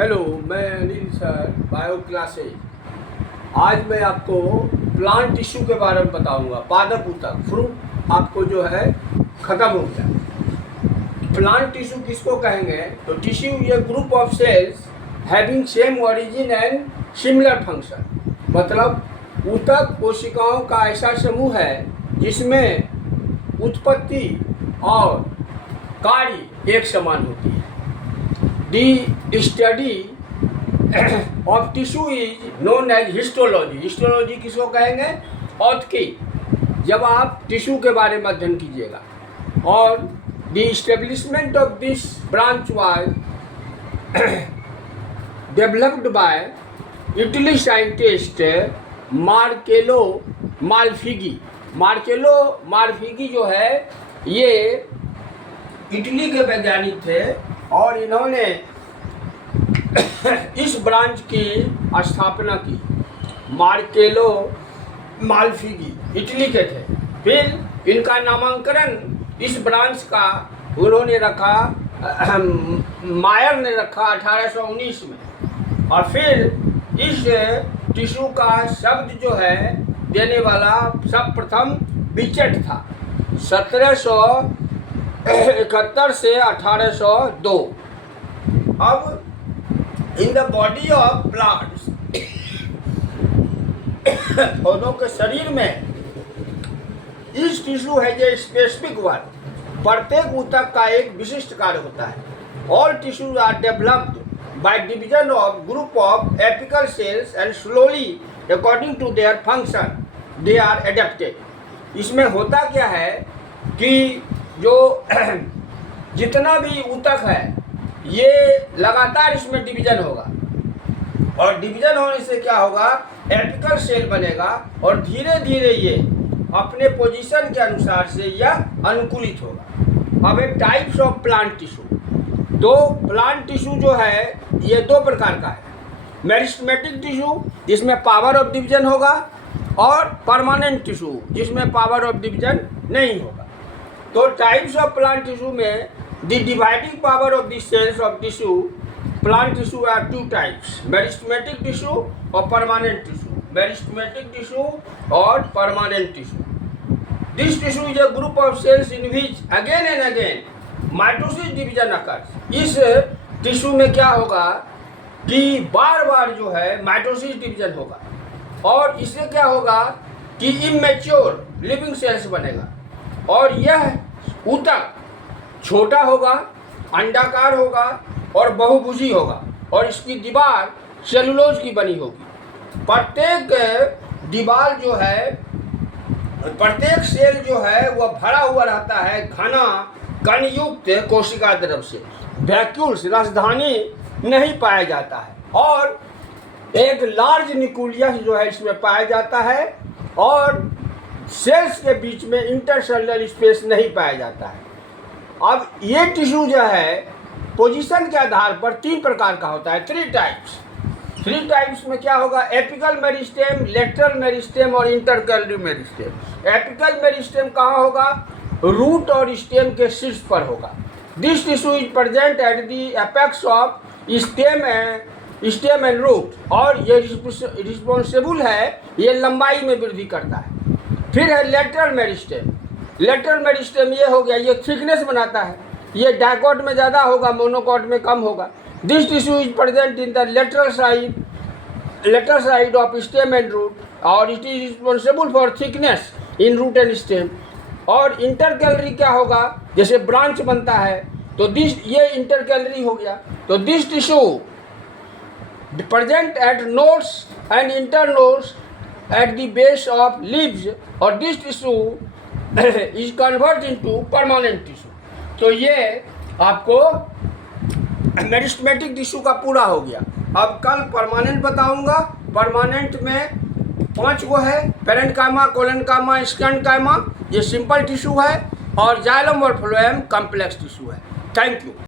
Hello, मैं Anil sir, bio classes. आज मैं आपको प्लांट टिश्यू के बारे में बताऊंगा। पादप ऊतक, फ्रूट आपको जो है ख़त्म हो गया। प्लांट टिश्यू किसको कहेंगे? तो टिश्यू ये group of sales having same origin and similar function, मतलब ऊतक कोशिकाओं का ऐसा समूह है जिसमें उत्पत्ति और कार्य एक समान होती है। The study of tissue is known as histology। Histology किसको कहेंगे? औतकी, जब आप टिश्यू के बारे में अध्ययन कीजिएगा। और the establishment of this branch was developed by Italy scientist मार्केलो माल्फिगी। मार्केलो माल्फिगी जो है ये इटली के वैज्ञानिक थे और इन्होंने इस ब्रांच की स्थापना की। मार्केलो माल्फिगी इटली के थे। फिर इनका नामांकन इस ब्रांच का उन्होंने रखा, मायर ने रखा 1819 में। और फिर इस टिश्यू का शब्द जो है देने वाला सर्वप्रथम बिचेट था, 1771 से 1802। अब in the body of plants, पौधों के शरीर में इस टिश्यू है जो स्पेसिफिक वन, प्रत्येक ऊतक का एक विशिष्ट कार्य होता है। All tissues are developed by division of group of apical cells and slowly according to their function they are adapted. इसमें होता क्या है कि जो जितना भी ऊतक है ये लगातार इसमें डिवीजन होगा, और डिवीजन होने से क्या होगा, एपिकल सेल बनेगा और धीरे धीरे ये अपने पोजीशन के अनुसार से यह अनुकूलित होगा। अब एक टाइप्स ऑफ प्लांट टिश्यू, तो प्लांट टिश्यू जो है ये दो प्रकार का है। मेरिस्टेमेटिक टिश्यू जिसमें पावर ऑफ डिवीजन होगा, और परमानेंट टिश्यू जिसमें पावर ऑफ डिवीजन नहीं होगा। तो टाइप्स ऑफ प्लांट टिश्यू में the dividing power of the cells of tissue plant tissue are two types, meristematic tissue और परमानेंट टिश्यू। मेरिस्टेमेटिक टिश्यू और permanent tissue. This tissue is a group of sales in which again and again mitosis division occurs. इस tissue में क्या होगा कि बार बार जो है mitosis division होगा, और इससे क्या होगा कि इमेच्योर लिविंग सेल्स बनेगा। और यह ऊतक छोटा होगा, अंडाकार होगा और बहुभुजी होगा, और इसकी दीवार सेलुलोज की बनी होगी। प्रत्येक दीवार जो है, प्रत्येक सेल जो है वह भरा हुआ रहता है घना कणयुक्त कोशिका द्रव से। वैक्यूल्स राजधानी नहीं पाया जाता है, और एक लार्ज न्यूक्लियस जो है इसमें पाया जाता है, और सेल्स के बीच में इंटरसेलुलर स्पेस नहीं पाया जाता है। अब ये टिश्यू जो है पोजीशन के आधार पर तीन प्रकार का होता है, थ्री टाइप्स में क्या होगा, एपिकल मेरिस्टेम, लेटरल मेरिस्टेम और इंटरकैलरी मेरिस्टेम। एपिकल मेरिस्टेम कहाँ होगा? रूट और स्टेम के शीर्ष पर होगा। This tissue is present at the apex of stem and root, और ये रिस्पॉन्सिबल है, ये लंबाई में वृद्धि करता है। फिर है लेटरल मेरिस्टेम। लेटरल मेरिस्टेम ये हो गया, ये थिकनेस बनाता है, ये डाइकॉट में ज़्यादा होगा, मोनोकॉट में कम होगा। This tissue is present in the lateral side of stem and root, और it is responsible for thickness in root and stem. और इंटरकैलरी क्या होगा, जैसे ब्रांच बनता है तो दिस, ये इंटरकैलरी हो गया। तो this tissue present at nodes and internodes at the base of leaves, और this tissue is converted into permanent tissue। तो ये आपको मेरिस्टेमेटिक टिश्यू का पूरा हो गया। अब कल परमानेंट बताऊंगा। परमानेंट में 5 गो है, पेरेन्काइमा, कोलेनकाइमा, स्कैंडकाइमा, ये सिंपल टिश्यू है, और जाइलम और फ्लोएम कॉम्प्लेक्स टिश्यू है। Thank you.